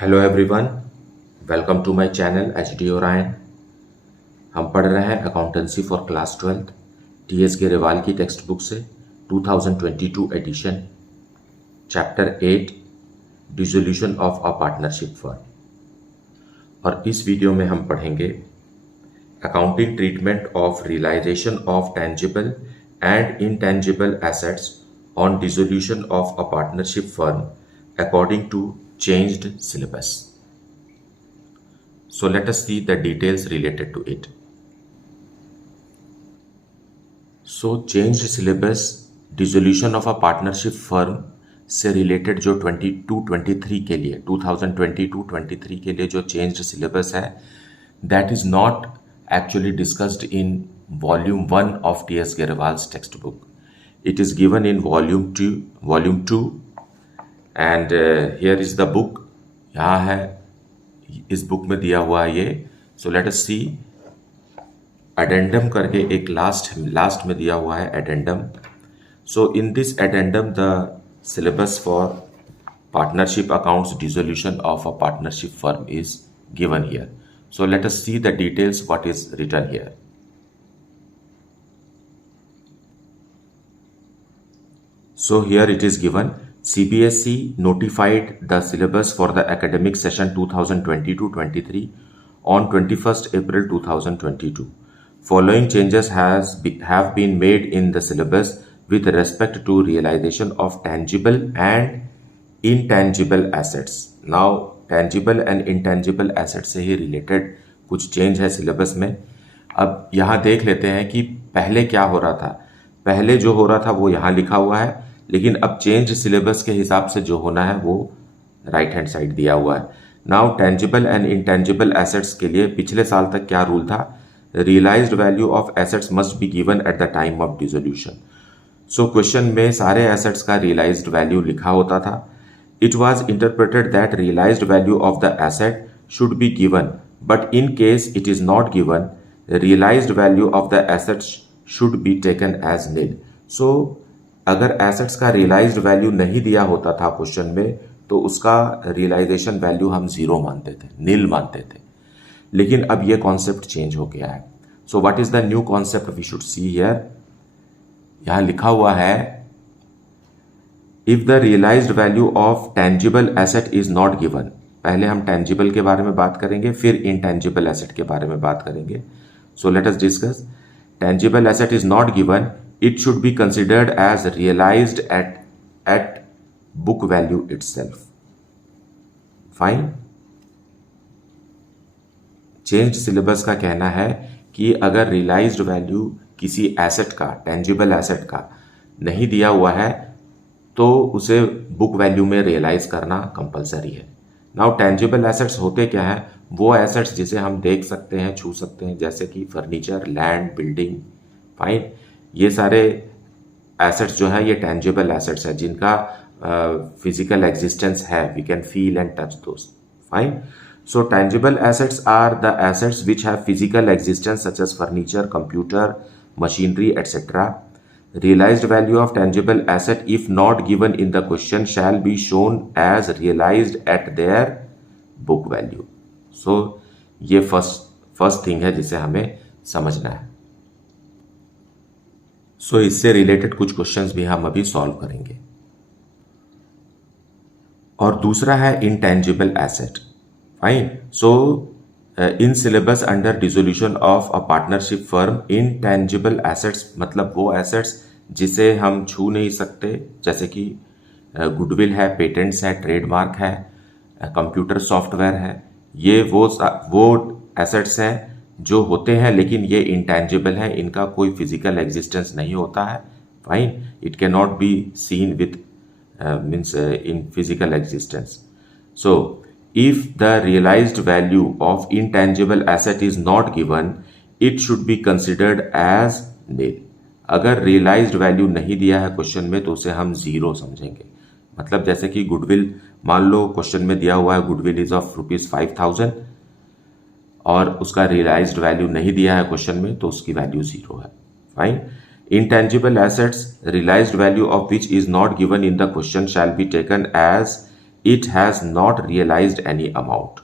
Hello everyone, welcome to my channel H D Orion. हम पढ़ रहे हैं accountancy for class 12 T S Grewal की टेक्स्ट बुक से 2022 edition, chapter 8 dissolution of a partnership firm. और इस वीडियो में हम पढ़ेंगे accounting treatment of realisation of tangible and intangible assets on dissolution of a partnership firm according to changed syllabus. So let us see the details related to it. So changed syllabus dissolution of a partnership firm से related जो 22-23 के लिए 2022-23 के लिए जो changed syllabus है that is not actually discussed in volume 1 of TS Grewal's text book. It is given in volume 2 and here is the book. यहाँ है, इस बुक में दिया हुआ है ये. सो लेट अस सी एडेंडम करके एक लास्ट में दिया हुआ है addendum. So in this addendum the syllabus for partnership accounts dissolution of a partnership firm is given here. So let us see the details what is written here. So here it is given. CBSE notified the syllabus for the academic session 2022-23 on 21st April 2022. Following changes have been made in the syllabus with respect to realization of tangible and intangible assets. Now tangible and intangible assets से ही related कुछ change है syllabus में. अब यहाँ देख लेते हैं कि पहले क्या हो रहा था. पहले जो हो रहा था वो यहाँ लिखा हुआ है, लेकिन अब चेंज सिलेबस के हिसाब से जो होना है वो राइट हैंड साइड दिया हुआ है. Now tangible and intangible assets के लिए पिछले साल तक क्या रूल था? Realised value of assets must be given at the time of dissolution. So question में सारे एसेट्स का रियलाइज्ड वैल्यू लिखा होता था. It was interpreted that realised value of the asset should be given, but in case it is not given, realised value of the assets should be taken as nil. सो अगर assets का realised value नहीं दिया होता था question में, तो उसका realisation value हम जीरो मानते थे, नील मानते थे. लेकिन अब ये कॉन्सेप्ट चेंज हो गया है. So what is the new concept we should see here. यहां लिखा हुआ है if the realised value of tangible asset is not given. पहले हम टेंजिबल के बारे में बात करेंगे, फिर इनटेंजिबल एसेट के बारे में बात करेंगे. सो let us discuss. Tangible asset is not given, it should be considered as realized at book value itself. Fine. Changed syllabus का कहना है कि अगर realized value किसी एसेट का, tangible एसेट का नहीं दिया हुआ है तो उसे बुक वैल्यू में रियलाइज करना कंपलसरी है. नाउ tangible एसेट्स होते क्या हैं? वो एसेट्स जिसे हम देख सकते हैं, छू सकते हैं, जैसे कि फर्नीचर, लैंड, बिल्डिंग. फाइन. ये सारे एसेट्स जो है ये टेंजिबल एसेट्स है जिनका फिजिकल एग्जिस्टेंस है. We can feel and touch those. Fine. So tangible assets are the assets which have physical existence such as furniture, computer, machinery etcetera. Realised value of tangible asset if not given in the question shall be shown as realised at their book value. So ये first thing है जिसे हमें समझना है. सो इससे related कुछ questions भी हम अभी सॉल्व करेंगे. और दूसरा है intangible asset. Fine. So in syllabus under dissolution of a partnership firm, intangible assets मतलब वो एसेट्स जिसे हम छू नहीं सकते, जैसे कि गुडविल है, पेटेंट्स है, ट्रेडमार्क है, कंप्यूटर सॉफ्टवेयर है. ये वो एसेट्स हैं जो होते हैं लेकिन ये इंटेंजिबल है, इनका कोई फिजिकल एग्जिस्टेंस नहीं होता है. Fine. It can not be seen with means in physical existence. So if the realised value of intangible asset is not given, it should be considered as nil. अगर realised value नहीं दिया है question में तो उसे हम zero समझेंगे. मतलब जैसे कि गुडविल, मान लो क्वेश्चन में दिया हुआ है गुडविल इज ऑफ ₹5,000 और उसका रियलाइज्ड वैल्यू नहीं दिया है क्वेश्चन में तो उसकी वैल्यू जीरो है. Fine. Intangible assets realised value of which is not given in the question shall be taken as it has not realised any amount.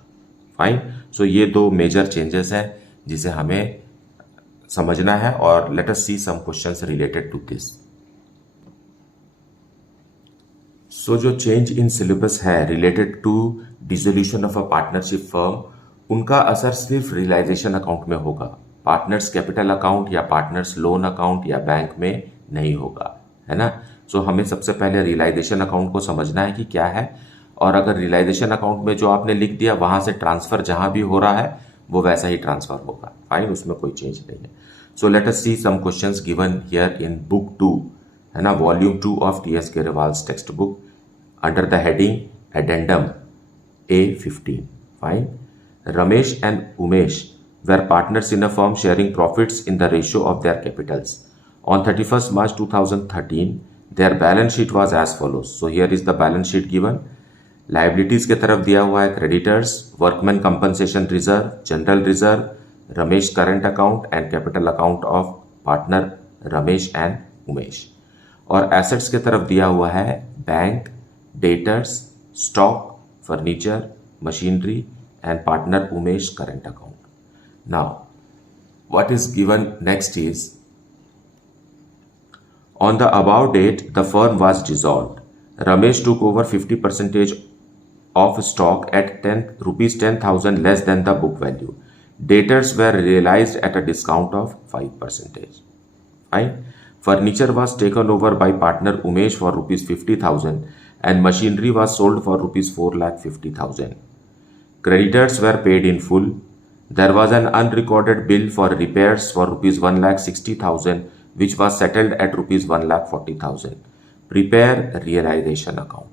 Fine. So ये दो मेजर चेंजेस हैं जिसे हमें समझना है, और let us see some questions related to this. So जो change in syllabus है related to dissolution of a partnership firm, उनका असर सिर्फ रियलाइजेशन अकाउंट में होगा, पार्टनर्स कैपिटल अकाउंट या पार्टनर्स लोन अकाउंट या बैंक में नहीं होगा, है ना। सो हमें सबसे पहले रियलाइजेशन अकाउंट को समझना है कि क्या है, और अगर रियलाइजेशन अकाउंट में जो आपने लिख दिया वहां से ट्रांसफर जहां भी हो रहा है वो वैसा ही ट्रांसफर होगा। फाइन, उसमें कोई चेंज नहीं है। So let us see some questions given here in book 2, है ना, volume 2 of TS Grewal's text book, under the heading addendum A15. Fine. Ramesh and Umesh were partners in a firm sharing profits in the ratio of their capitals. On 31st March 2013, their balance sheet was as follows. So here is the balance sheet given. Liabilities के तरफ दिया हुआ है creditors, workman compensation reserve, general reserve, Ramesh current account and capital account of partner Ramesh and Umesh. और assets के तरफ दिया हुआ है bank, debtors, stock, furniture, machinery and partner Umesh current account. Now, what is given next is, on the above date, the firm was dissolved. Ramesh took over 50% of stock at rupees 10,000 less than the book value. Debtors were realized at a discount of 5%. Fine. Furniture was taken over by partner Umesh for rupees 50,000 and machinery was sold for rupees 4,50,000. Creditors were paid in full. There was an unrecorded bill for repairs for rupees 1,60,000 which was settled at rupees 1,40,000. Prepare realization account.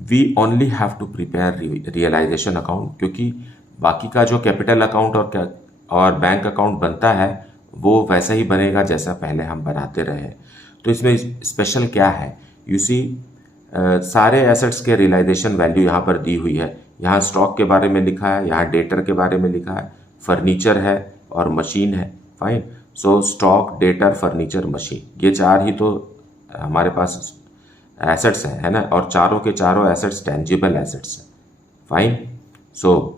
We only have to prepare realization account क्योंकि बाकी का जो capital account और bank account बनता है वो वैसा ही बनेगा जैसा पहले हम बनाते रहे। तो इसमें स्पेशल क्या है, यू सी सारे एसेट्स के रियलाइजेशन वैल्यू यहाँ पर दी हुई है। यहाँ स्टॉक के बारे में लिखा है, यहाँ डेटर के बारे में लिखा है, फर्नीचर है और मशीन है। फाइन। सो स्टॉक, डेटर, फर्नीचर, मशीन, ये चार ही तो हमारे पास एसेट्स हैं, है ना, और चारों के चारों एसेट्स टेंजिबल एसेट्स हैं। फाइन। सो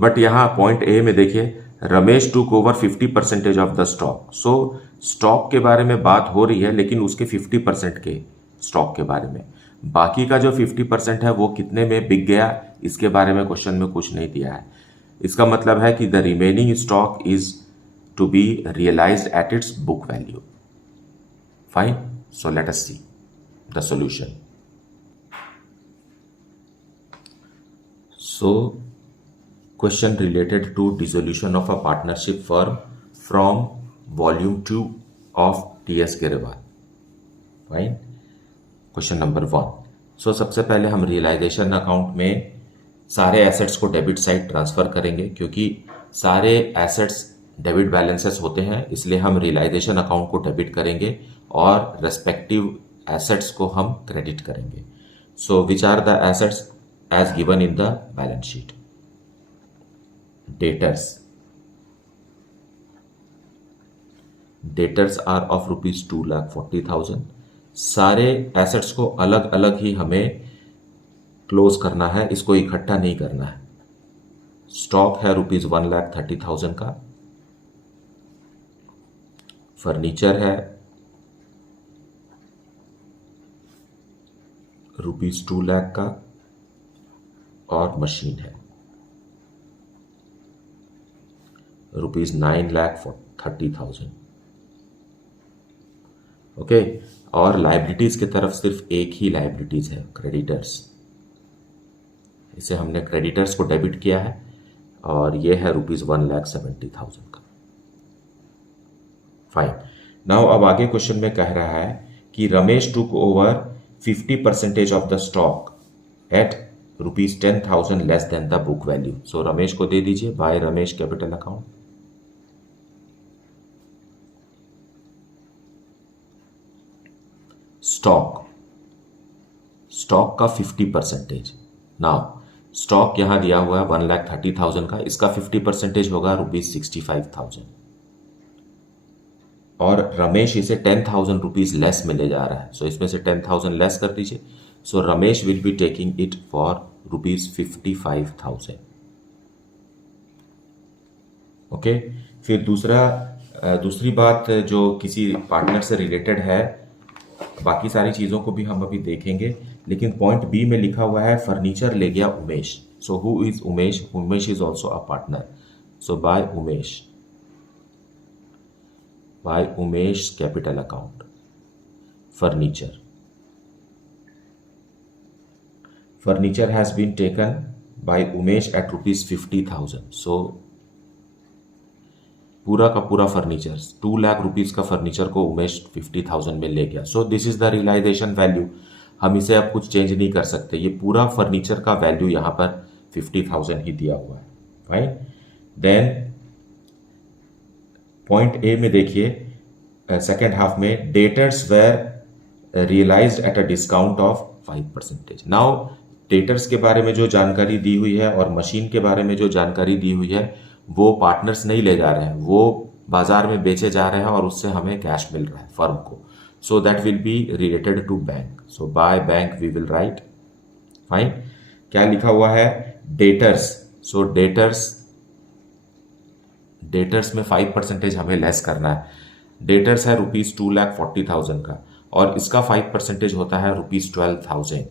बट यहाँ पॉइंट ए में देखिए, Ramesh took over 50% of the stock. So stock के बारे में बात हो रही है लेकिन उसके 50% के स्टॉक के बारे में, बाकी का जो 50% है वो कितने में बिक गया इसके बारे में क्वेश्चन में कुछ नहीं दिया है। इसका मतलब है कि the remaining stock is to be realised at its book value. Fine. So let us see the solution. So question related to dissolution of a partnership firm from volume 2 of TS Gerewal. Fine. Question number 1. So सबसे पहले हम realisation account में सारे assets को debit side transfer करेंगे, क्योंकि सारे assets debit balances होते हैं, इसलिए हम रियलाइजेशन अकाउंट को डेबिट करेंगे और रेस्पेक्टिव एसेट्स को हम क्रेडिट करेंगे। So which are the assets as given in the balance sheet. Debtors are of rupees 2,40,000। सारे एसेट्स को अलग अलग ही हमें क्लोज करना है, इसको इकट्ठा नहीं करना है। स्टॉक है रुपीज 1,30,000 का, फर्नीचर है रुपीज 2 लाख का और मशीन है रुपीज 9,30,000। ओके। और लाइबिलिटीज की तरफ सिर्फ एक ही लाइबिलिटीज है, क्रेडिटर्स। इसे हमने क्रेडिटर्स को डेबिट किया है और ये है रुपीज 1,70,000 का। फाइन। नाउ अब आगे क्वेश्चन में कह रहा है कि Ramesh took over 50% of the stock at rupees 10,000 less than the book value. So Ramesh को दे दीजिए by Ramesh capital account. Stock का 50%। नाउ स्टॉक यहां दिया हुआ है 1,30,000 का, इसका 50% होगा रुपीज 65,000। और रमेश इसे 10,000 रुपीज लेस में ले जा रहा है, सो इसमें से 10,000 लेस कर दीजिए। So Ramesh will be taking it for ₹55,000। Okay, फिर दूसरी बात जो किसी पार्टनर से रिलेटेड है, बाकी सारी चीज़ों को भी हम अभी देखेंगे, लेकिन पॉइंट बी में लिखा हुआ है फर्नीचर ले गया Umesh. So who is Umesh? Umesh is also a partner. So by Umesh capital account furniture has been taken by Umesh at ₹50,000। So पूरा का पूरा फर्नीचर 2 लाख रुपीज का फर्नीचर को उमेश 50,000 में ले गया। So this is the realisation value. हम इसे अब कुछ चेंज नहीं कर सकते, ये पूरा फर्नीचर का वैल्यू यहां पर 50,000 ही दिया हुआ है। फाइन। देन पॉइंट ए में देखिए, सेकेंड हाफ में debtors were realised at a discount of 5%। Now debtors के बारे में जो जानकारी दी हुई है और मशीन के बारे में जो जानकारी दी हुई है वो पार्टनर्स नहीं ले जा रहे हैं, वो बाजार में बेचे जा रहे हैं और उससे हमें कैश मिल रहा है फर्म को। So that will be related to bank. So by bank we will write. Fine. क्या लिखा हुआ है? डेटर्स। सो डेटर्स में 5% हमें लेस करना है। डेटर्स है ₹2,40,000 का और इसका 5% होता है ₹12,000।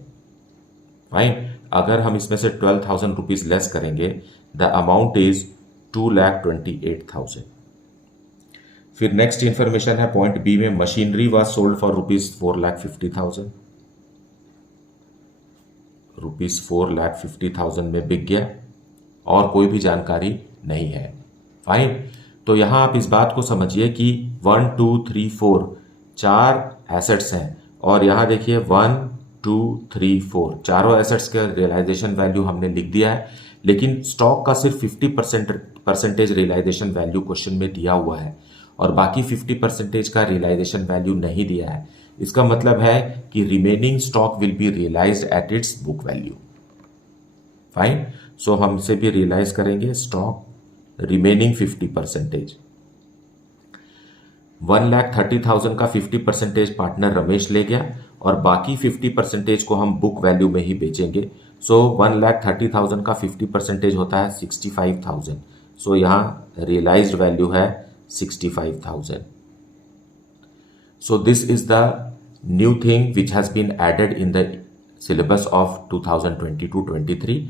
फाइन। अगर हम इसमें से 12,000 रुपीज लेस करेंगे, द अमाउंट इज 2,28,000। फिर नेक्स्ट इंफॉर्मेशन है पॉइंट बी में, मशीनरी वाज सोल्ड फॉर ₹4,50,000। ₹4,50,000 में बिक गया और कोई भी जानकारी नहीं है। फाइन। तो यहां आप इस बात को समझिए कि 1 2 3 4 4 एसेट्स हैं और यहां देखिए 1 2 3 4 चारों एसेट्स का रियलाइजेशन वैल्यू हमने लिख दिया है, लेकिन स्टॉक का सिर्फ 50% रियलाइजेशन वैल्यू क्वेश्चन में दिया हुआ है और बाकी 50% का रियलाइजेशन वैल्यू नहीं दिया है। इसका मतलब है कि remaining stock will be realised at its book value. Fine. So हम इसे भी रियलाइज करेंगे, स्टॉक रिमेनिंग 50%। 1,30,000 का 50% पार्टनर रमेश ले गया और बाकी 50% को हम बुक वैल्यू में ही बेचेंगे। सो 1,30,000 का 50% होता है 65,000। सो यहां रियलाइज्ड वैल्यू है 65,000। So this is the new thing which has been added in the syllabus of 2022-23।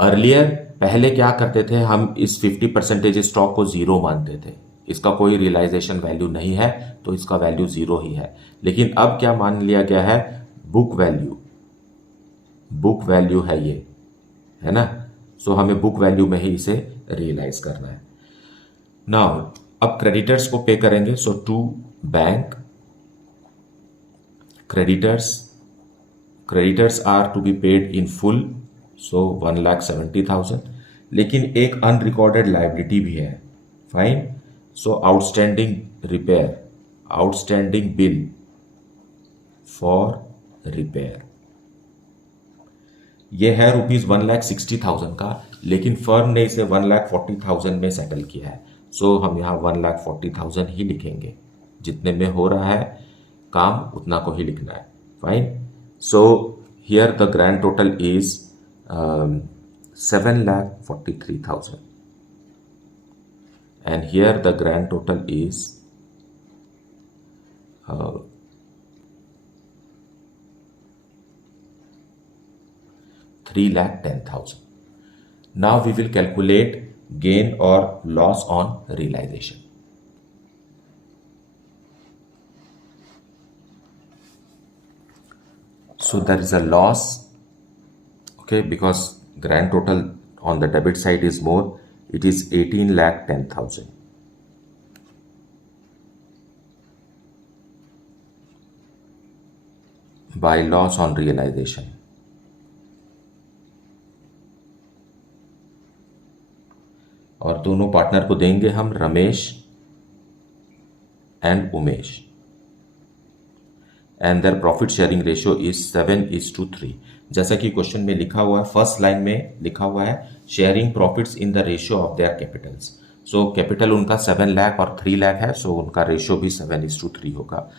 Earlier पहले क्या करते थे, हम इस 50% स्टॉक को जीरो मानते थे, इसका कोई रियलाइजेशन वैल्यू नहीं है तो इसका वैल्यू जीरो ही है। लेकिन अब क्या मान लिया गया है, बुक वैल्यू है ये, है ना। सो हमें बुक वैल्यू में ही इसे रियलाइज करना है। नाउ अब क्रेडिटर्स को पे करेंगे। So to bank creditors are to be paid in full. So 1,70,000। लेकिन एक अनरिकॉर्डेड लायबिलिटी भी है। Fine. So outstanding bill for repair, ये है ₹1,60,000 का, लेकिन फर्म ने इसे 1,40,000 में सेटल किया है। सो हम यहां 1,40,000 ही लिखेंगे, जितने में हो रहा है काम उतना को ही लिखना है। Fine. So here the grand total is 7,43,000 and here the grand total is 3,10,000. Now we will calculate gain or loss on realization. So there is a loss, okay, because grand total on the debit side is more. It is 18,10,000. By loss on realization. और दोनों partner को देंगे हम, Ramesh and Umesh, and their profit sharing ratio is 7:3। जैसा कि question में लिखा हुआ है, फर्स्ट लाइन में लिखा हुआ है sharing profits in the ratio of their Capitals. So capital उनका 7 लाख और 3 लाख है, सो उनका रेशियो भी 7:3 होगा।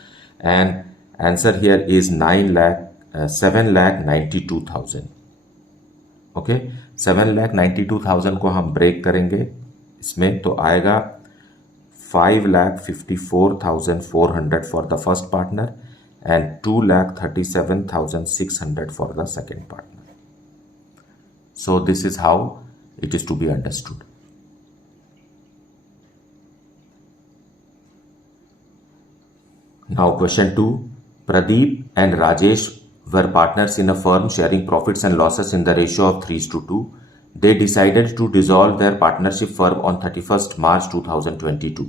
And answer here is 7,92,000। Okay, 7,92,000 को हम ब्रेक करेंगे इसमें, तो आएगा 5,54,400 for the first partner and 2,37,600 for the second partner. So this is how it is to be understood. Now question 2. Pradeep and Rajesh were partners in a firm sharing profits and losses in the ratio of 3:2. They decided to dissolve their partnership firm on 31st March 2022.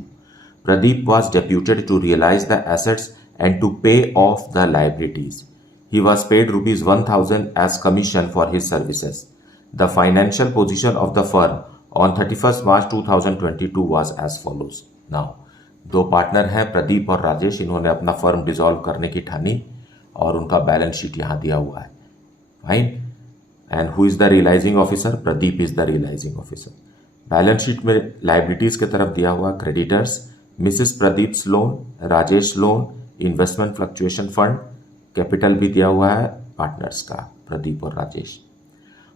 Pradeep was deputed to realize the assets and to pay off the liabilities. He was paid rupees 1,000 as commission for his services. The financial position of the firm on 31st March 2022 was as follows. Now, दो partner हैं प्रदीप और राजेश, इन्होंने अपना firm dissolve करने की ठानी और उनका बैलेंस शीट यहाँ दिया हुआ है। Fine, and who is the realising officer? Pradeep is the realising officer. Balance sheet में लाइबिलिटीज की तरफ दिया हुआ creditors, Mrs Pradeep's loan, Rajesh loan, investment fluctuation fund, capital भी दिया हुआ है पार्टनर्स का, प्रदीप और राजेश।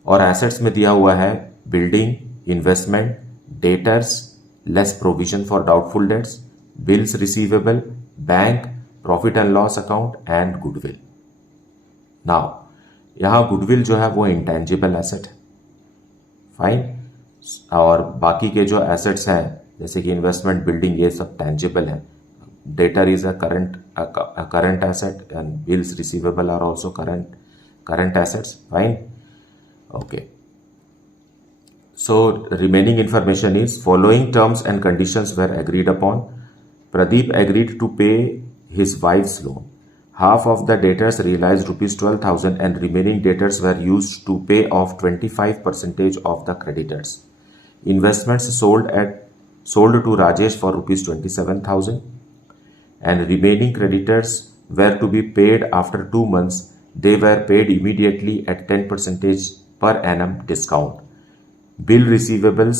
और एसेट्स में दिया हुआ है building, investment, debtors, less provision for doubtful dates, bills receivable, bank, profit and loss account and goodwill. Now यहां गुडविल जो है वो इंटेंजिबल एसेट है। फाइन, और बाकी के जो एसेट्स हैं जैसे कि इन्वेस्टमेंट, बिल्डिंग, ये सब टेंजिबल है। Debtor is a current asset and bills receivable are also current assets. Fine, okay. So remaining information is following terms and conditions were agreed upon. Pradeep agreed to pay his wife's loan. Half of the debtors realized rupees 12,000 and remaining debtors were used to pay off 25% of the creditors. Investments sold to Rajesh for rupees 27,000 and remaining creditors were to be paid after 2 months. They were paid immediately at 10% per annum discount. Bill receivables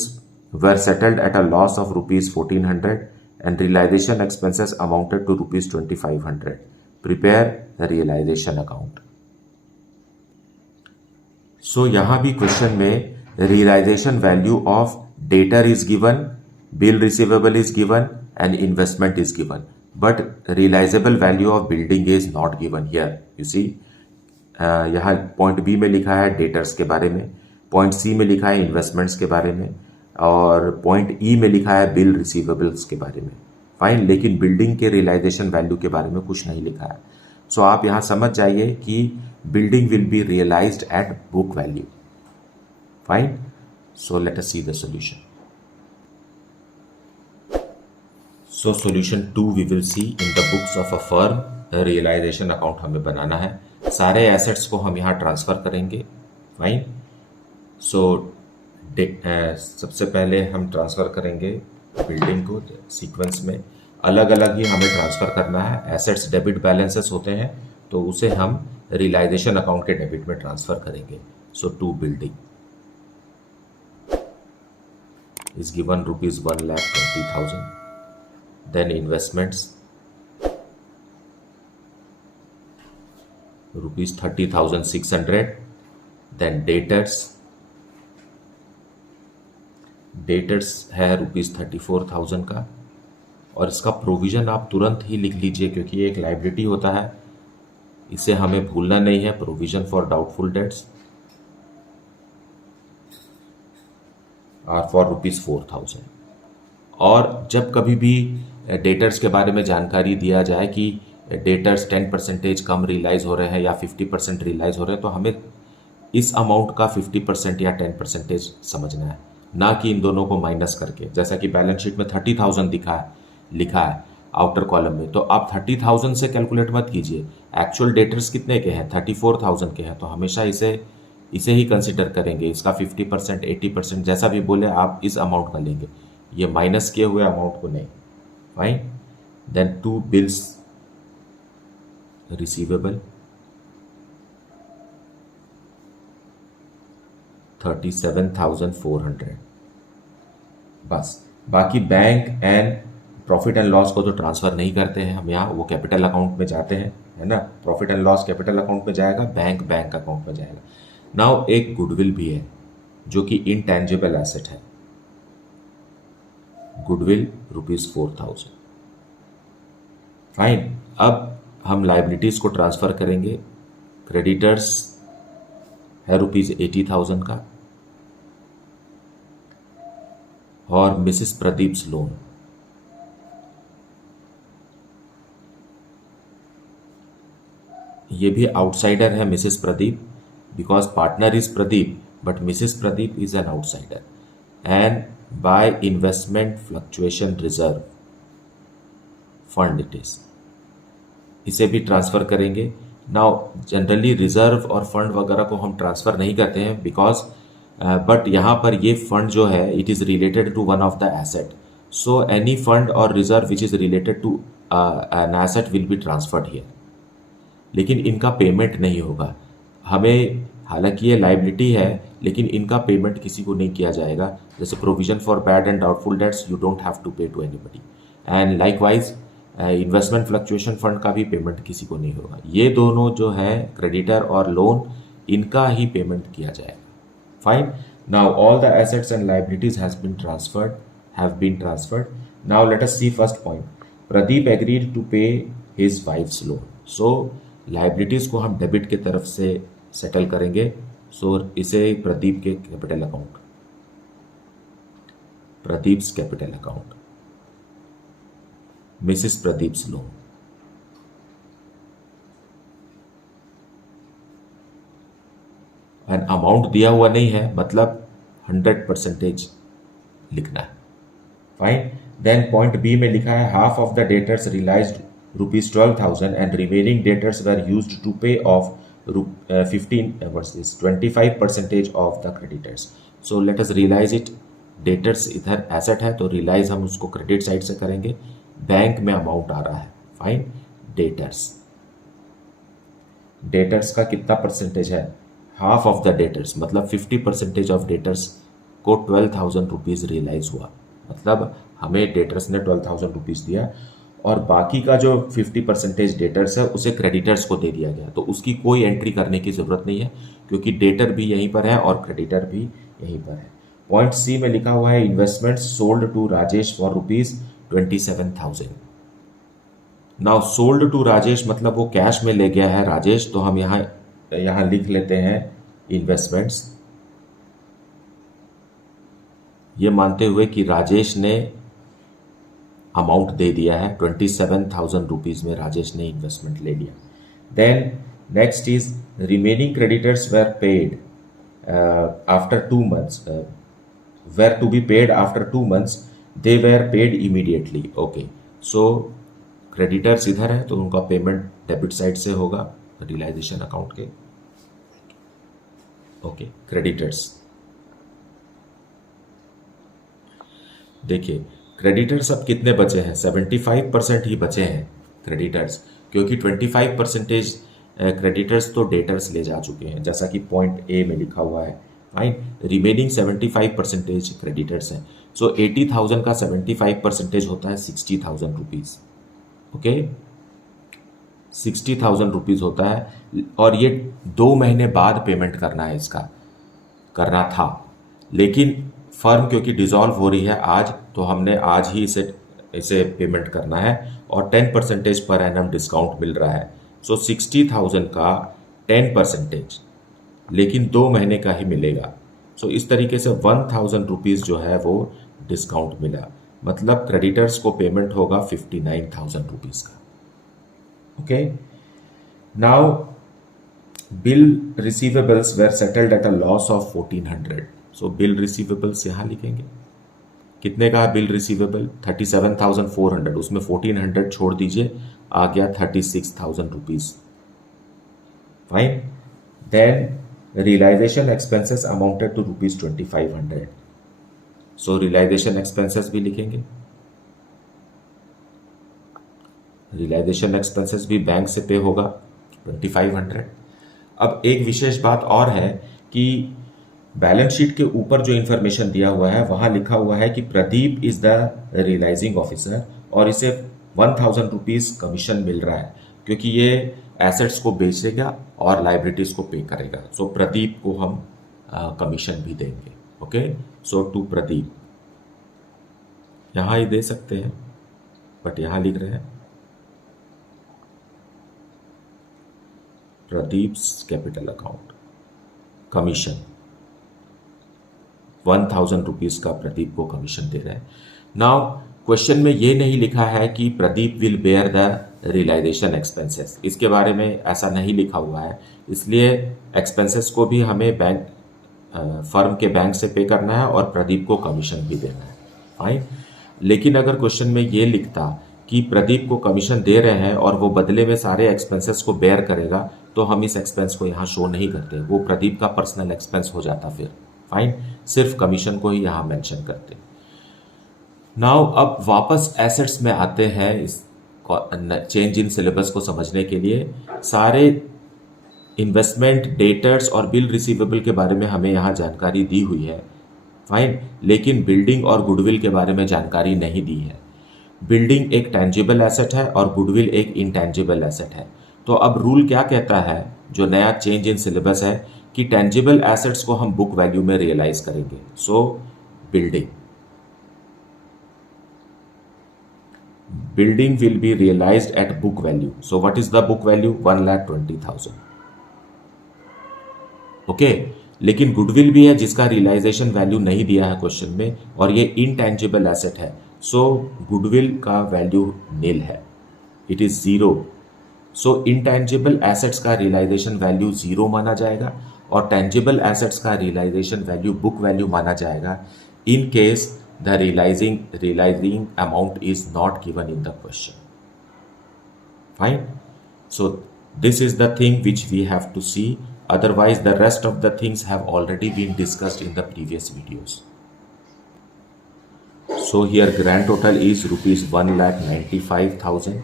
were settled at a loss of rupees 1,400 and realization expenses amounted to rupees 2,500. Prepare the realization account. So यहाँ भी question में realization value of debtor is given, bill receivable is given and investment is given, but realizable value of building is not given here. You see, यहाँ point B में लिखा है debtors के बारे में, पॉइंट सी में लिखा है इन्वेस्टमेंट्स के बारे में और पॉइंट ई में लिखा है बिल रिसीवेबल्स के बारे में। फाइन, लेकिन बिल्डिंग के रियलाइजेशन वैल्यू के बारे में कुछ नहीं लिखा है। सो आप यहां समझ जाइए कि building will be realised at book value. Fine, so let us see the solution. So solution 2 we will see in the books of a firm. Realisation account हमें बनाना है, सारे एसेट्स को हम यहाँ ट्रांसफर करेंगे। फाइन, सो सबसे पहले हम ट्रांसफ़र करेंगे बिल्डिंग को सीक्वेंस में, अलग अलग ही हमें ट्रांसफ़र करना है। एसेट्स डेबिट बैलेंसेस होते हैं तो उसे हम रियलाइजेशन अकाउंट के डेबिट में ट्रांसफ़र करेंगे। So to building is given rupees 1,20,000, then investments rupees 30,600, then debtors है रुपीज़ 34,000 का, और इसका प्रोविज़न आप तुरंत ही लिख लीजिए क्योंकि ये एक लाइबिलिटी होता है, इसे हमें भूलना नहीं है। Provision for doubtful debts are for rupees 4,000। और जब कभी भी डेटर्स के बारे में जानकारी दिया जाए कि डेटर्स 10% कम रियलाइज़ हो रहे हैं या 50% रियलाइज़ हो रहे हैं, तो हमें इस अमाउंट का 50% या 10% समझना है, ना कि इन दोनों को माइनस करके। जैसा कि बैलेंस शीट में 30,000 लिखा है आउटर कॉलम में, तो आप 30,000 से कैलकुलेट मत कीजिए। एक्चुअल डेटर्स कितने के हैं? 34,000 के हैं, तो हमेशा इसे ही कंसिडर करेंगे। इसका 50%, 80% जैसा भी बोले आप इस अमाउंट का लेंगे, ये माइनस किए हुए अमाउंट को नहीं। Fine, then to bills receivable 37,400, बस बाकी bank and profit and loss को तो ट्रांसफ़र नहीं करते हैं हम यहाँ, वो कैपिटल अकाउंट में जाते हैं, है ना। Profit and loss capital account में जाएगा, बैंक बैंक अकाउंट में जाएगा। नाउ एक गुडविल भी है जो कि इनटेंजिबल एसेट है। गुडविल ₹4,000। फाइन। अब हम लाइबिलिटीज़ को ट्रांसफ़र करेंगे। क्रेडिटर्स है ₹80,000 का, और मिसेस प्रदीप्स लोन, ये भी आउटसाइडर है Mrs Pradeep, because partner is Pradeep but Mrs Pradeep is an outsider. And by investment fluctuation reserve fund it is, इसे भी ट्रांसफ़र करेंगे। नाउ जनरली रिजर्व और फंड वगैरह को हम ट्रांसफ़र नहीं करते हैं बिकॉज बट यहाँ पर ये फंड जो है it is related to one of the asset, so any fund और reserve which is related to an asset will be transferred here. लेकिन इनका पेमेंट नहीं होगा हमें, हालांकि ये लाइबिलिटी है लेकिन इनका पेमेंट किसी को नहीं किया जाएगा। जैसे provision for bad and doubtful debts you don't have to pay to anybody, and likewise investment fluctuation fund का भी पेमेंट किसी को नहीं होगा। ये दोनों जो है क्रेडिटर और लोन, इनका ही पेमेंट किया जाएगा। Fine. Now all the assets and liabilities have been transferred. Now let us see first point. Pradeep agreed to pay his wife's loan. So liabilities को हम डेबिट की तरफ से सेटल करेंगे। सो इसे प्रदीप के capital account, Pradeep's capital account, Mrs Pradeep's loan. And amount दिया हुआ नहीं है, मतलब 100% लिखना है। फाइन। देन पॉइंट बी में लिखा है half of the debtors realised ₹12,000 and remaining debtors were used to pay off 25% of the creditors. So let us realise it. Debtors इधर एसेट है तो रियलाइज हम उसको क्रेडिट साइड से करेंगे। बैंक में अमाउंट आ रहा है। फाइन। डेटर्स का कितना परसेंटेज है? हाफ ऑफ द डेटर्स, मतलब 50% ऑफ डेटर्स को ₹12,000 रियलाइज हुआ, मतलब हमें डेटर्स ने ₹12,000 दिया और बाकी का जो 50% डेटर्स है उसे क्रेडिटर्स को दे दिया गया। तो उसकी कोई एंट्री करने की ज़रूरत नहीं है क्योंकि डेटर भी यहीं पर है और क्रेडिटर भी यहीं पर है। पॉइंट सी में लिखा हुआ है investment sold to Rajesh for ₹27,000। Now sold to Rajesh मतलब वो कैश में ले गया है राजेश, तो हम यहाँ लिख लेते हैं इन्वेस्टमेंट्स, ये मानते हुए कि राजेश ने अमाउंट दे दिया है ₹27,000 में राजेश ने इन्वेस्टमेंट ले लिया। Then next is remaining creditors were paid after 2 months, were to be paid after 2 months, they were paid immediately. Okay, so creditors इधर है तो उनका पेमेंट डेबिट साइड से होगा रियलाइजेशन अकाउंट के। ओके, क्रेडिटर्स देखिए, क्रेडिटर्स अब कितने बचे हैं? 75% ही बचे हैं क्रेडिटर्स, क्योंकि 25% क्रेडिटर्स तो डेटर्स ले जा चुके हैं, जैसा कि पॉइंट ए में लिखा हुआ है। फाइन। रिमेनिंग 75% क्रेडिटर्स हैं। सो 80,000 का 75% होता है ₹60,000। ओके, ₹60,000 होता है और ये 2 महीने बाद पेमेंट करना है, इसका करना था, लेकिन फर्म क्योंकि डिसॉल्व हो रही है आज, तो हमने आज ही इसे पेमेंट करना है और 10% पर एनम डिस्काउंट मिल रहा है। सो 60,000 का 10%, लेकिन 2 महीने का ही मिलेगा। सो इस तरीके से ₹1,000 जो है वो डिस्काउंट मिला, मतलब क्रेडिटर्स को पेमेंट होगा ₹59,000 का। Okay, now bill receivables were settled at a loss of 1,400। So bill receivables यहाँ लिखेंगे। कितने का है बिल रिसीवेबल? 37,400, उसमें 1,400 छोड़ दीजिए, आ गया ₹36,000। Fine. Then realisation expenses amounted to ₹2,500। So realisation expenses भी लिखेंगे। रियलाइजेशन एक्सपेंसेस भी बैंक से पे होगा 2,500। अब एक विशेष बात और है कि बैलेंस शीट के ऊपर जो इन्फॉर्मेशन दिया हुआ है वहां लिखा हुआ है कि Pradeep is the realising officer और इसे 1000 रुपीज कमीशन मिल रहा है क्योंकि ये एसेट्स को बेचेगा और लाइबिलिटीज को पे करेगा। सो प्रदीप को हम कमीशन भी देंगे। ओके, सो टू प्रदीप, यहां ही दे सकते हैं बट यहां लिख रहे हैं Pradeep's capital account, commission 1000 rupees का प्रदीप को कमीशन दे रहे हैं। नाउ क्वेश्चन में ये नहीं लिखा है कि Pradeep will bear the realisation expenses, इसके बारे में ऐसा नहीं लिखा हुआ है, इसलिए एक्सपेंसेस को भी हमें बैंक फर्म के बैंक से पे करना है और प्रदीप को कमीशन भी देना है। फाइन, लेकिन अगर क्वेश्चन में ये लिखता कि प्रदीप को कमीशन दे रहे हैं और वो बदले में सारे एक्सपेंसेस को बेयर करेगा तो हम इस एक्सपेंस को यहाँ शो नहीं करते, वो प्रदीप का पर्सनल एक्सपेंस हो जाता फिर। फाइन, सिर्फ कमीशन को ही यहाँ मेंशन करते। नाउ अब वापस एसेट्स में आते हैं इस चेंज इन सिलेबस को समझने के लिए। सारे इन्वेस्टमेंट, डेटर्स और बिल रिसीवेबल के बारे में हमें यहाँ जानकारी दी हुई है। फाइन, लेकिन बिल्डिंग और गुडविल के बारे में जानकारी नहीं दी है। बिल्डिंग एक टेंजिबल एसेट है और गुडविल एक इंटेंजिबल एसेट है। तो अब रूल क्या कहता है, जो नया चेंज इन सिलेबस है, कि टेंजिबल एसेट्स को हम बुक वैल्यू में रियलाइज करेंगे। So building will be realised at book value. So what is the book value? 1,20,000। Okay, लेकिन गुडविल भी है जिसका रियलाइजेशन वैल्यू नहीं दिया है क्वेश्चन में और ये इनटेंजिबल एसेट है। सो गुडविल का वैल्यू नील है, it is zero. So intangible assets का रियलाइजेशन वैल्यू जीरो माना जाएगा और टेंजिबल एसेट्स का रियलाइजेशन वैल्यू बुक वैल्यू माना जाएगा in case the realising amount is not given in the question. Fine, so this is the thing which we have to see, otherwise the rest of the things have already been discussed in the previous videos. So here grand total is rupees 1,95,000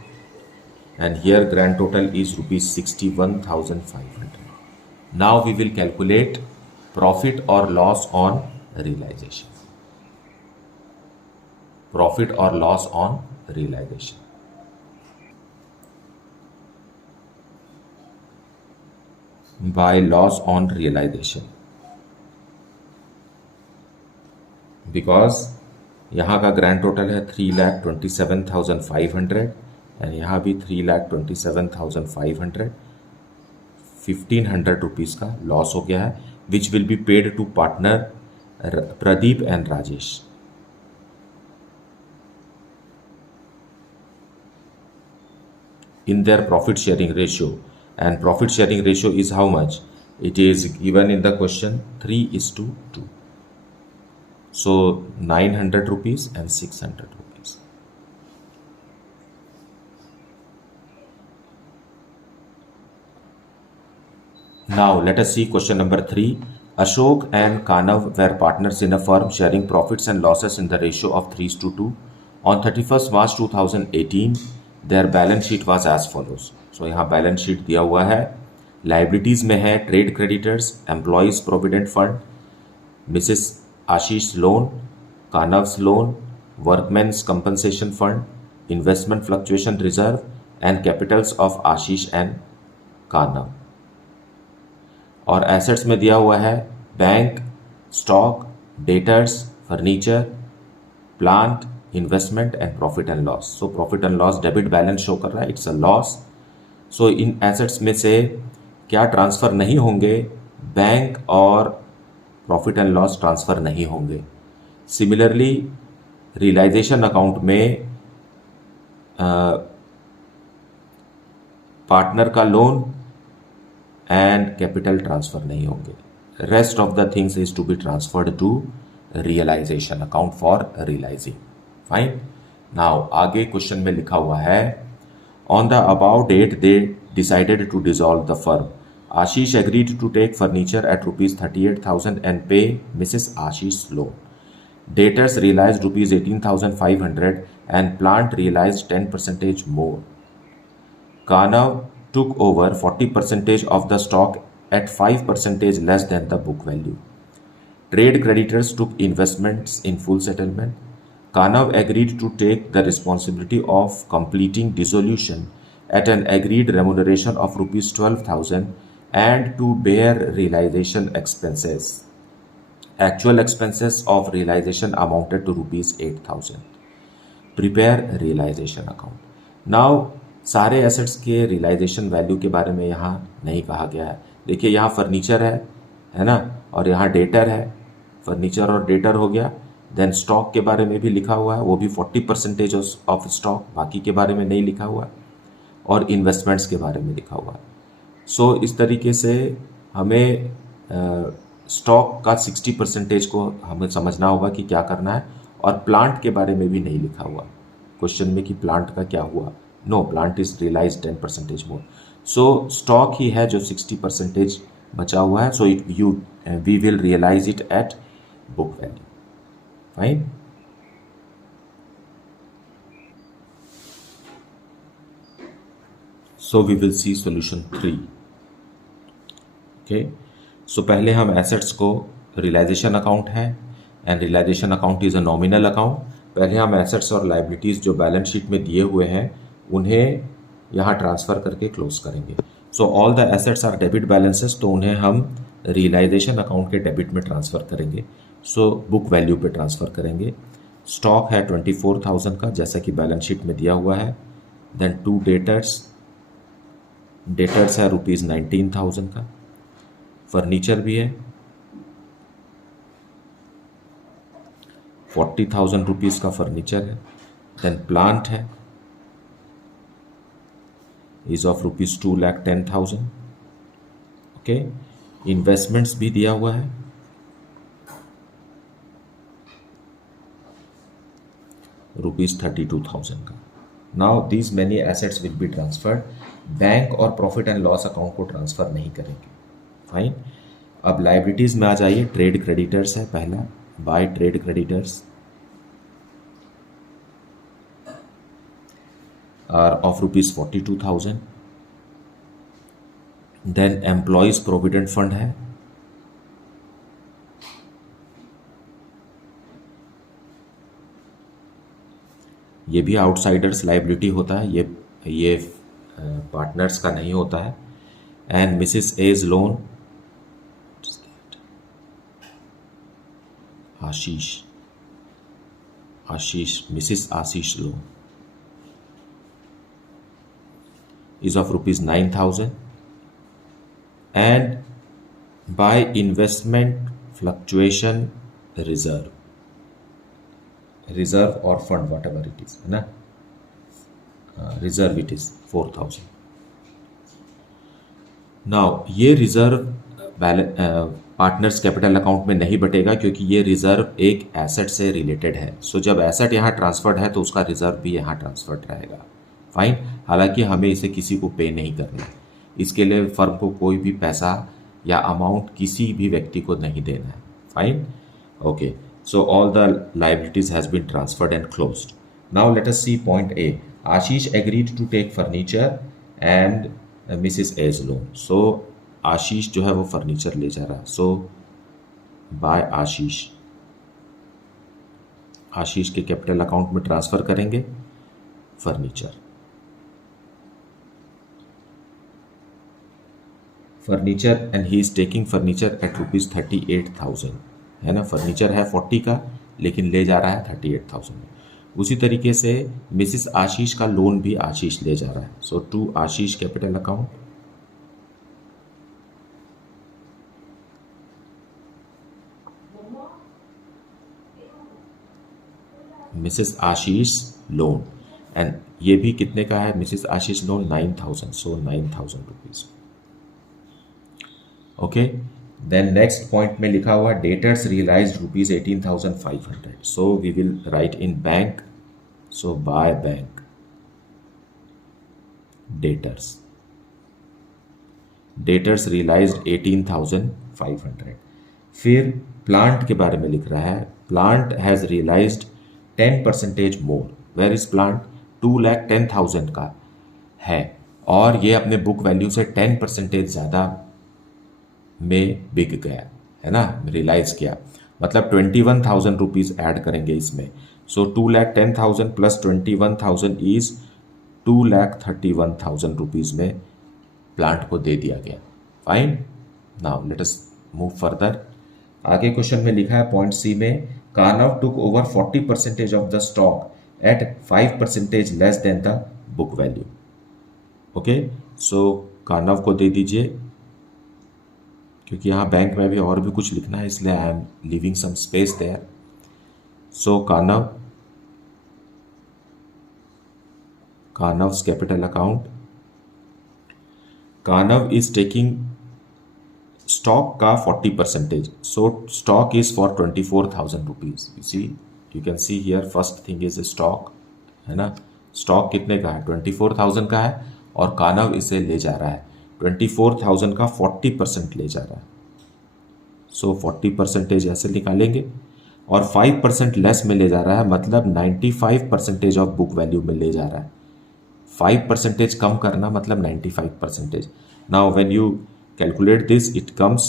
and here grand total is rupees 61,500. Now we will calculate profit or loss on realization. Profit or loss on realization. By loss on realization, because यहाँ का grand total है 3,27,500 and यहाँ भी 3,27,500, 1,500 rupees का loss हो गया है which will be paid to partner Pradeep and Rajesh. in their profit sharing ratio, and profit sharing ratio is how much? It is given in the question 3:2. So 900 rupees and 600 rupees. Now let us see question number 3. Ashok and Kanav were partners in a firm sharing profits and losses in the ratio of 3:2. On 31st March 2018, their balance sheet was as follows. So यहाँ balance sheet दिया हुआ है। Liabilities में है trade creditors, employees provident fund, Mrs Ashish loan, Kanav's loan, workman's compensation fund, investment fluctuation reserve and capitals of Ashish and Kanav. और assets में दिया हुआ है bank, stock, debtors, furniture, plant, investment and profit and loss. So profit and loss debit balance show कर रहा है, it's a loss. So इन assets में से क्या ट्रांसफर नहीं होंगे? बैंक और प्रॉफिट एंड लॉस ट्रांसफर नहीं होंगे। सिमिलरली रियलाइजेशन अकाउंट में पार्टनर का लोन एंड कैपिटल ट्रांसफर नहीं होंगे। Rest of the things is to be transferred to realisation account for realising. Fine, now आगे क्वेश्चन में लिखा हुआ है on the above date they decided to dissolve the firm. Ashish agreed to take furniture at rupees 38,000 and pay Mrs Ashish loan. Debtors realise rupees 18,500 and plant realise 10% more. Kanav took over 40% of the stock at 5% less than the book value. Trade creditors took investments in full settlement. Kanav agreed to take the responsibility of completing dissolution at an agreed remuneration of rupees 12,000 and to bear realization expenses. Actual expenses of realization amounted to rupees 8,000. Prepare realization account. Now सारे assets के realisation value के बारे में यहाँ नहीं कहा गया है. देखिए यहाँ फर्नीचर है ना, और यहाँ डेटर है. फर्नीचर और डेटर हो गया. देन स्टॉक के बारे में भी लिखा हुआ है, वो भी 40% ऑफ स्टॉक, बाकी के बारे में नहीं लिखा हुआ. और इन्वेस्टमेंट्स के बारे में लिखा हुआ है. सो इस तरीके से हमें स्टॉक का 60% को हमें समझना होगा कि क्या करना है. और प्लांट के बारे में भी नहीं लिखा हुआ क्वेश्चन में कि प्लांट का क्या हुआ. No, plant is realise 10% more. So stock ही है जो 60% बचा हुआ है. So we will realise it at book value. Fine. So we will see solution 3. Okay, so पहले हम एसेट्स को, रियलाइजेशन अकाउंट है and realisation account is a nominal account. पहले हम एसेट्स और लाइबिलिटीज़ जो बैलेंस शीट में दिए हुए हैं उन्हें यहाँ ट्रांसफ़र करके क्लोज करेंगे. So all the assets are debit balances, तो उन्हें हम रियलाइजेशन अकाउंट के डेबिट में ट्रांसफ़र करेंगे. सो बुक वैल्यू पे ट्रांसफ़र करेंगे. स्टॉक है 24,000 का जैसा कि बैलेंस शीट में दिया हुआ है. देन 2 डेटर्स है रुपीज़ 19,000 का. फर्नीचर भी है 40,000 रुपीज़ का फर्नीचर है. देन प्लांट है is of rupees 2,10,000. Okay, investments भी दिया हुआ है रुपीज़ 32,000 का. Now these many assets will be transferred. Bank और प्रॉफिट एंड लॉस अकाउंट को ट्रांसफ़र नहीं करेंगे. फाइन. अब लाइबिलिटीज़ में आ जाइए. ट्रेड क्रेडिटर्स है पहला, by trade creditors are of rupees 42,000. Then employees provident fund है ये भी आउटसाइडर्स लाइबिलिटी होता है, ये पार्टनर्स का नहीं होता है. And Mrs as loan, Ashish Mrs Ashish loan is of rupees 9,000. and by investment fluctuation reserve or fund whatever it is, है ना, reserve it is 4,000. now ये रिजर्व पार्टनर्स कैपिटल अकाउंट में नहीं बटेगा क्योंकि ये रिजर्व एक एसेट से रिलेटेड है. सो जब एसेट यहाँ ट्रांसफर्ड है तो उसका रिजर्व भी यहाँ ट्रांसफर्ड रहेगा. फाइन. हालांकि हमें इसे किसी को पे नहीं करना है, इसके लिए फर्म को कोई भी पैसा या अमाउंट किसी भी व्यक्ति को नहीं देना है. Fine. Okay, so all the liabilities has been transferred and closed. Now let us see point A. Ashish agreed to take furniture and Mrs as loan. So Ashish जो है वो फर्नीचर ले जा रहा है. सो बाय आशीष के कैपिटल अकाउंट में ट्रांसफर करेंगे furniture. Furniture and he is taking furniture at rupees 38,000, है ना. फर्नीचर है 40 का लेकिन ले जा रहा है 38,000 में. उसी तरीके से मिसिस आशीष का लोन भी आशीष ले जा रहा है. So to Ashish capital account, Mrs Ashish loan. And ये भी कितने का है Mrs Ashish loan? 9,000. So 9,000 rupees. Okay, then next point में लिखा हुआ debtors realised rupees 18,500. So we will write in bank. So by bank debtors realised 18,500. फिर प्लांट के बारे में लिख रहा है. Plant has realised 10% more. Where is plant? 2,10,000 का है और ये अपने बुक वैल्यू से 10% ज़्यादा में बिक गया, है ना, रियलाइज किया. मतलब 21,000 रुपीज़ ऐड करेंगे इसमें। सो 2,10,000 प्लस 21,000 इज 2,31,000 रुपीज़ में प्लांट को दे दिया गया। Fine, now let us move further. आगे क्वेश्चन में लिखा है पॉइंट सी में, Kanav took over 40% of the stock at 5% less than the book value. Okay, so Kanav को दे दीजिए, क्योंकि यहाँ बैंक में भी और भी कुछ लिखना है, इसलिए I am leaving some space there. So Kanav's capital account, Kanav is taking stock का 40%, so stock is for 24,000 rupees. You can see here first thing is stock, है ना। स्टॉक कितने का है? 24,000 का है, और कानव इसे ले जा रहा है 24,000 का 40% ले जा रहा है। सो 40% ऐसे निकालेंगे, और 5% लेस में ले जा रहा है, मतलब 95% ऑफ बुक वैल्यू में ले जा रहा है। 5% कम करना मतलब 95%। Now when you calculate this, it comes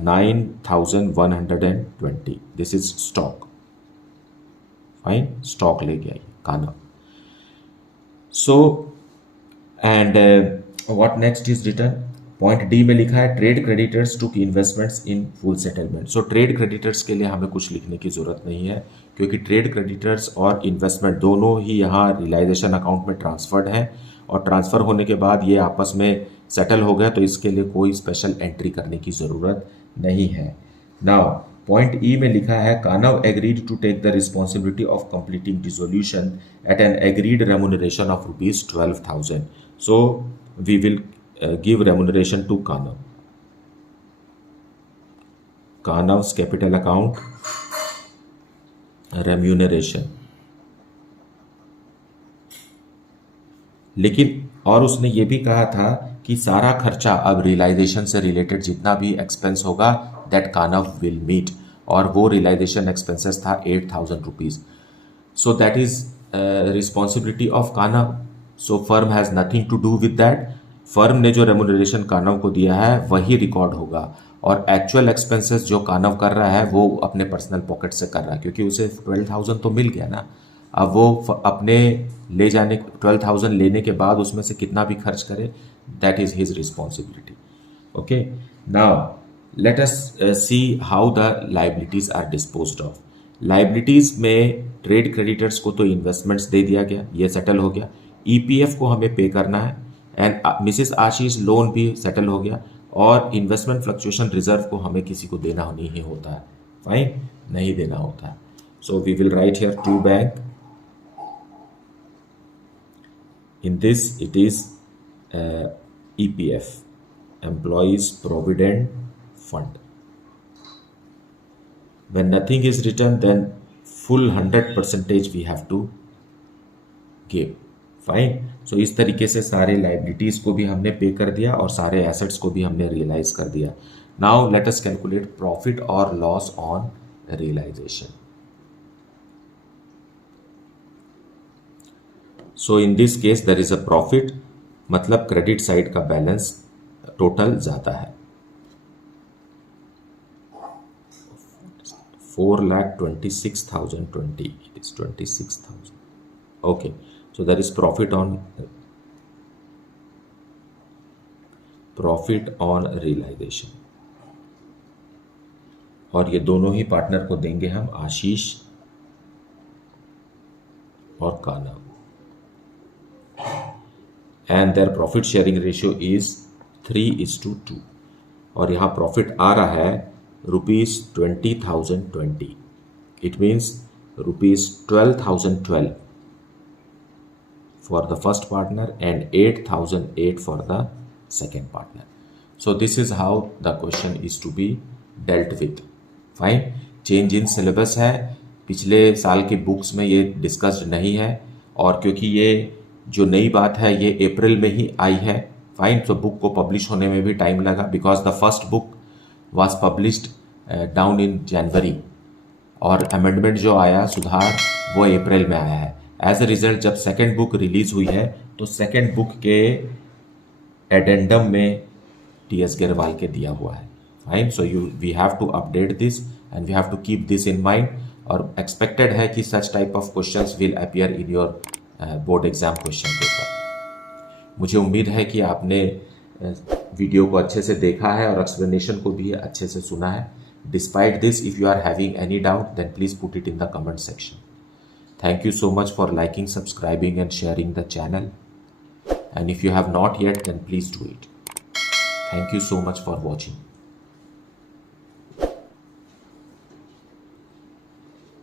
9,120. this is stock. Fine, stock ले गया कानव। So and what next is written, point D में लिखा है trade creditors took investments in full settlement. So trade creditors के लिए हमें कुछ लिखने की जरूरत नहीं है, क्योंकि ट्रेड क्रेडिटर्स और इन्वेस्टमेंट दोनों ही यहाँ रियलाइजेशन अकाउंट में ट्रांसफर्ड हैं, और ट्रांसफ़र होने के बाद ये आपस में सेटल हो गया, तो इसके लिए कोई स्पेशल एंट्री करने की ज़रूरत नहीं है। नाउ पॉइंट ई में लिखा है Kanav agreed to take the responsibility of completing dissolution at an agreed remuneration of ₹12,000। So we will give remuneration to Kanav. Kanav's capital account, remuneration। लेकिन और उसने ये भी कहा था कि सारा खर्चा अब रियलाइजेशन से रिलेटेड जितना भी एक्सपेंस होगा दैट कानव विल मीट, और वो रियलाइजेशन एक्सपेंसेस था 8,000 rupees. So that is responsibility of Kanav, so firm has nothing to do with that. Firm ने जो रेमुनरेशन कानव को दिया है वही रिकॉर्ड होगा, और एक्चुअल एक्सपेंसेस जो कानव कर रहा है वो अपने पर्सनल पॉकेट से कर रहा है, क्योंकि उसे 12,000 तो मिल गया ना। अब वो अपने ले जाने 12,000 लेने के बाद उसमें से कितना भी खर्च करे, that is his responsibility. Okay, now let us see how the liabilities are disposed of. Liabilities में ट्रेड क्रेडिटर्स को तो इन्वेस्टमेंट्स दे दिया गया, ये सेटल हो गया। ईपीएफ को हमें पे करना है, एंड मिसिस आशीष लोन भी सेटल हो गया, और इन्वेस्टमेंट फ्लक्चुएशन रिजर्व को हमें किसी को देना नहीं होता है। फाइन, नहीं देना होता है। So we will write here to bank, in this it is EPF, employees provident fund. When nothing is return then full 100% we have to give. Fine, so इस तरीके से सारे लाइबिलिटीज को भी हमने पे कर दिया और सारे एसेट्स को भी हमने रियलाइज कर दिया। Now let us calculate profit और loss on realisation. So in this case there is a profit, मतलब क्रेडिट साइड का बैलेंस टोटल जाता है 4,26,020, it is 26,000. Okay, so there is profit on realization, और ये दोनों ही पार्टनर को देंगे हम, आशीष और Kanav, and their profit sharing ratio is 3:2, और यहाँ प्रॉफिट आ रहा है ₹20,020। It means ₹12,012 for the first partner and 8,008 for the second partner. So this is how the question is to be dealt with. Fine, change in syllabus है, पिछले साल के books में ये डिस्कस्ड नहीं है, और क्योंकि ये जो नई बात है ये अप्रैल में ही आई है। फाइन, तो बुक को पब्लिश होने में भी टाइम लगा, because the first book was published down in January, और अमेंडमेंट जो आया सुधार वो अप्रैल में आया है। एज ए रिजल्ट जब सेकेंड बुक रिलीज हुई है तो सेकेंड बुक के एडेंडम में टी एस गेरवाल के दिया हुआ है। Fine, so we have to update this and we have to keep this in mind. और एक्सपेक्टेड है कि such type of questions will appear in your board exam question paper. मुझे उम्मीद है कि आपने वीडियो को अच्छे से देखा है और एक्सप्लेनेशन को भी अच्छे से सुना है। Despite this, if you are having any doubt then please put it in the comment section. Thank you so much for liking, subscribing and sharing the channel. And if you have not yet, then please do it. Thank you so much for watching.